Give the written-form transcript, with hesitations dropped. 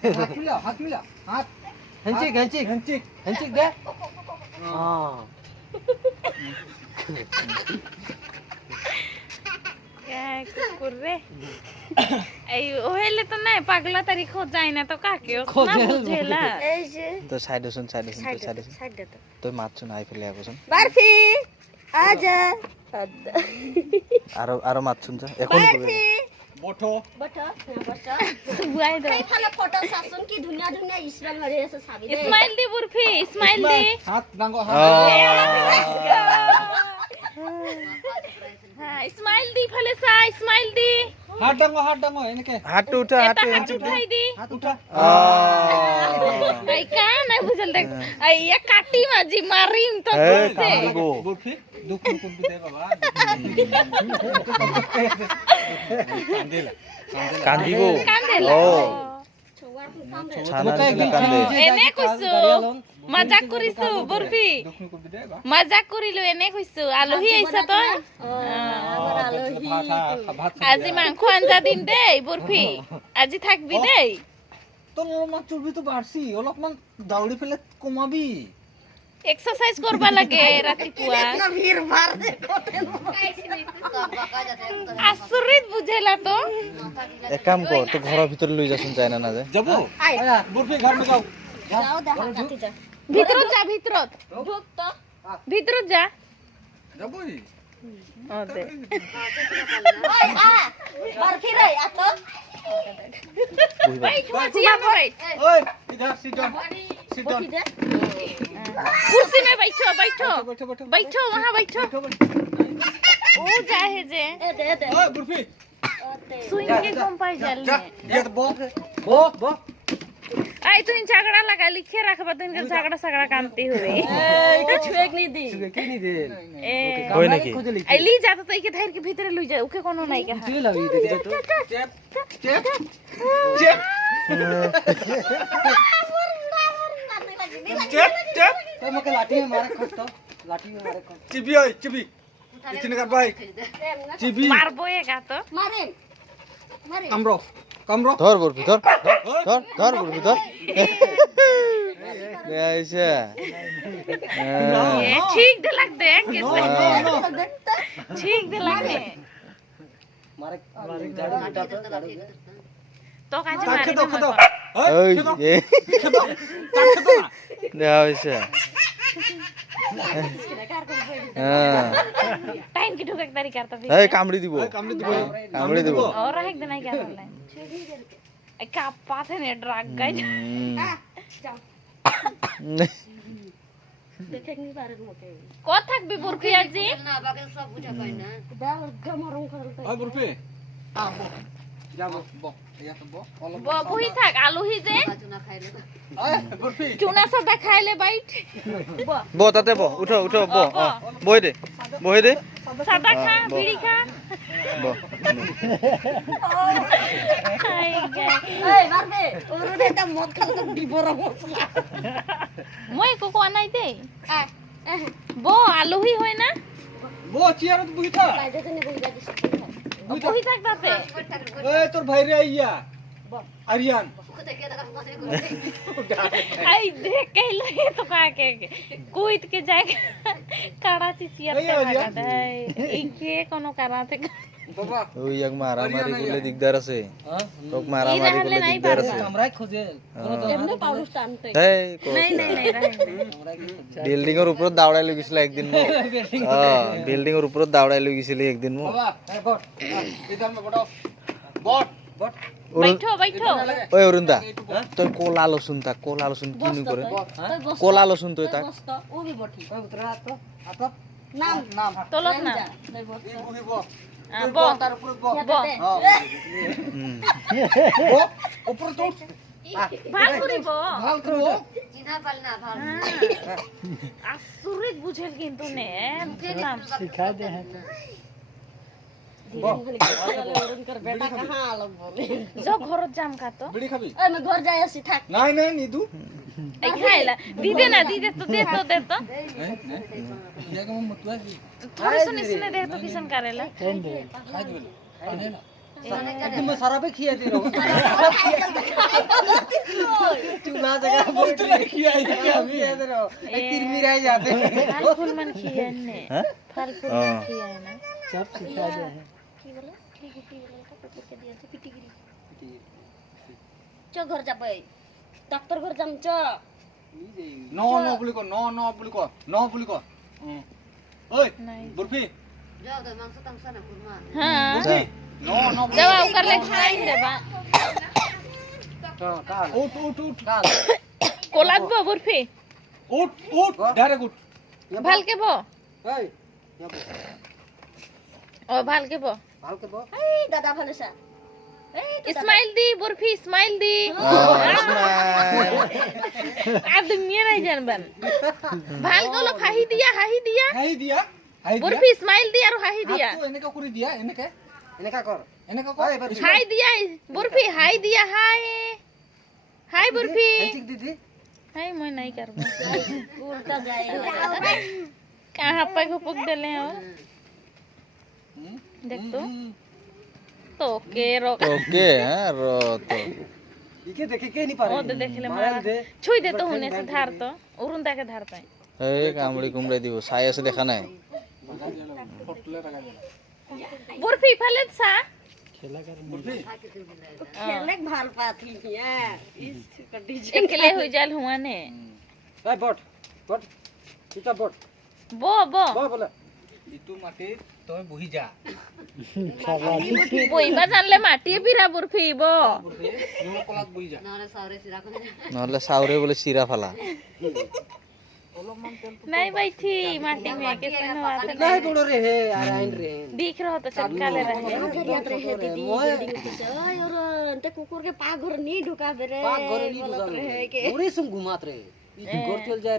हाथ मिला हाथ हंचिक हंचिक हंचिक हंचिक दे हां क्या कुकुर रे এই ওহেলে তো নাই পাগলা তারি খোঁজাই না তো কাকে না বুঝেলা এই যে তো সাইড শুন সাইড সাইড দে তো মাছ শুন আই ফেলে আবছন বারফি আজা আরো মাছ শুন এখন বারফি बोठो बटा बटा বুয়াই দে कई फाला फोटो सासुन की दुनिया दुनिया इस्माइल मारे ऐसे साबी दे ইসমাইল দি বুরফি ইসমাইল দি हाथ डांगो হ্যাঁ ইসমাইল দি ফেলে সা ইসমাইল দি हाथ डांगो इनके হাত উঠা এটা হাত উঠাই দি हाथ उठा এই কা না বুঝল দেখ এই ইয়া কাটি মাজি মারিম তো এ বলছে কামড়িবো बुरफी दुख कुछ भी दे बाबा কান্দিবো কান্দেলা ও ছানা দিলে কান্দে এনে কইছো মজাক করিছো বরফি दुख कुछ भी दे बा মজাক করিলো এনে কইছো আলহী আইছা তো भात আজি মাংস আঞ্জা দিন দেই বরফি আজি থাকবি দেই तो অলপমান চুরবি তো বাড়ছি অলপমান দাউড়ি ফেলে কমাবি এক্সারসাইজ করবা লাগে রাতিপুয়া भीड़ भर दे আচৰিত বুঝেলা তো এক কাম কর তো ঘৰৰ ভিতর লই যাসুন যায় না যে যাবো আয়া বুরফি ঘর মে যাও जाओ दहा जाती जा ভিতরত যা ভিতরত ढुक तो ভিতরত যা যাবোই ও দে ओए आ बर्फी रे आ तो বাইট মাছি আমার বাইট ओए इधर सिट डाउन सिट डाउन उठी दे कुर्सी में बैठो बैठो बैठो बैठो बैठो वहां बैठो ओ जा है जे ए दे दे ओए बुरफी सुइंग के कम पाई जल जा में ये तो बो आई तू इन झगड़ा लगा लिखे रखबा तू इनका झगड़ा सगड़ा कामती हुए ए कुछ फेक नहीं दी की नहीं दे ए কই নাকি आई ली जा तो इके धैर के भीतर लुई जा उके कोनो नहीं कहा चल अभी देख तो चेप चेप चेप चेप चेप तो मके लाठी में मारे खट तो लाठी में मारे खट चिबी ओए चिबी इतने कर भाई चिबी मारबो एगा तो मारे मारे कमरो कमरो ধর বরফি ধর ধর বরফি ধর ऐसे ए ठीक दे लग दे कैसे ठीक दे लग दे मारे झाड़ू बेटा तो काजे ताक मारे दो खदो ओए ये खदो ताक दो दे ऐसे टाइम की ढुके तारी करता फिर এই কামড়ি দিব কামড়ি দিব और एक दिन आई क्या करना है का पाथे ने ड्रग गाइड देखे नहीं बारे मोके को থাকবি বুরফি আজি ना बाकी सब बुझा पाई ना दाल गमरम कर ओए बुरफी हां बो जा बो या तो बो বহি থাক আলুহি যে ओए बुरफी চুনা সাদা খাইলে বাইট বো তাতে বো উঠো উঠো বো বই দে সাদা খা বিড়ি খা বো খাই গায় ए बारबे ओरुडे ता मत खाल तो डिबरा मसला মই কোকো আনাই দে বো আলুহি হয় না बो चियर तो बुझता कायदे ने बुझा दी বহি থাক তাতে ओए तोर भाई रे आइया आर्यन आई देख के ले तो का के कोइत के जाए काड़ा चिचिया ते इके कोनो कराते बाबा ওই এক মারামারি করলে দিগদার আছে তোক মারামারি করলে नहीं দিগদার আছে हमरा खोजे एमने पाउडर टानते এই नहीं नहीं नहीं रहे বিল্ডিং এর উপর দাওড়াই লই গিছিল একদিন মো বিল্ডিং এর উপর দাওড়াই লই গিছিল একদিন মো बाबा ए बट इधर में बटो बट बट बैठो बैठो ওই অরুণদা তোর কোলা লসুন তা কোলা লসুন কিনু করে কোলা লসুন তো তা बस तो वो भी बठी ओए उतरा तो आता नाम नाम तोलक ना नहीं बस ई बुगी बो बो तार ऊपर बो बो हां হুম बो ऊपर तो ভাল করিবো ভাল করবো चिन्हा पालना भाव আসুরিত বুঝেল কিন্তু নে নাম सिखा दे है कर बेटा कहां अलग बोले जो घरत जाम का तो बीड़ी खाबी ए मैं घर जाए सी ठाक नहीं नहीं नीदू এই খাইলা দিদে না দিদে তো दे तो ये का मतवा जी थोड़ी सुनी सुने दे तो किसन करेला खा दे खाने ना तुम सारा पे खिया दे रहो चूल्हा जगह बोलते रखिए हम ये दे रहो तिरमिरा जाते फल फूल मन खियान ने हैं फल फूल मन खियाए ना सब सिखा दे है की बोला ठीक है का कुकुर के दिया पिटिगिरी च घर जा भाई डॉक्टर घर जाम च नो नो बोली को नो नो बोली को नो बोली को ओए नहीं बुर्फी जाओ तो मांस तंसा ना कुरमा हां जा नो नो जब कर ले खाई देबा काल उठ उठ उठ काल कोलाद बो बुरफी उठ उठ डायरेक्ट उठ ভাল के बो ए ओ ভাল के बो भाल के बो ए दादा Bhalessa a smile the बुरफी smile दी अब दुनिया नहीं जानबन ভাল गलो हाही दिया हाई दिया बुरफी स्माइल दिया और हाही दिया तू एने का करी दिया एने का कर एने का कर हाय दिया बुरफी हाय दिया हाय हाय बुरफी ठीक दीदी हाय मैं नहीं करबो उल्टा जाएगा कहां पे घुपक देले हो देख तो के रो ओके हां रो तो इके देखे के नहीं पारे ओ दे देखले मार छुई दे तो होने से धार तो उरुन ताके धारता है এই কামড়ি কুমড়ে দিব ছাই আছে দেখা নাই बुरफी फले सा खेले भाल पाथी है इस कड्डी एकले हो जाल हुआ ने ए बट सीता बट बो बो बोला इतु माटी তুমি বহি যা বইবা জানলে মাটি পিরা বুরফি বো নুন কলাত বহি যা नाले सारे सिरा को নহলে সাউরে বলে সিরা ফালা नहीं बैठी माटी में कैसे न आते नहीं बोलो रे है आराइन रे दिख रहा तो चटका ले रहे याद रहे दीदी बिल्डिंग के से ओय और ते कुकुर के पागुर नी ढुका बेरे पाग घरे नी बोलत रहे के पूरे सुम घुमात रे ई घर चल जाए रे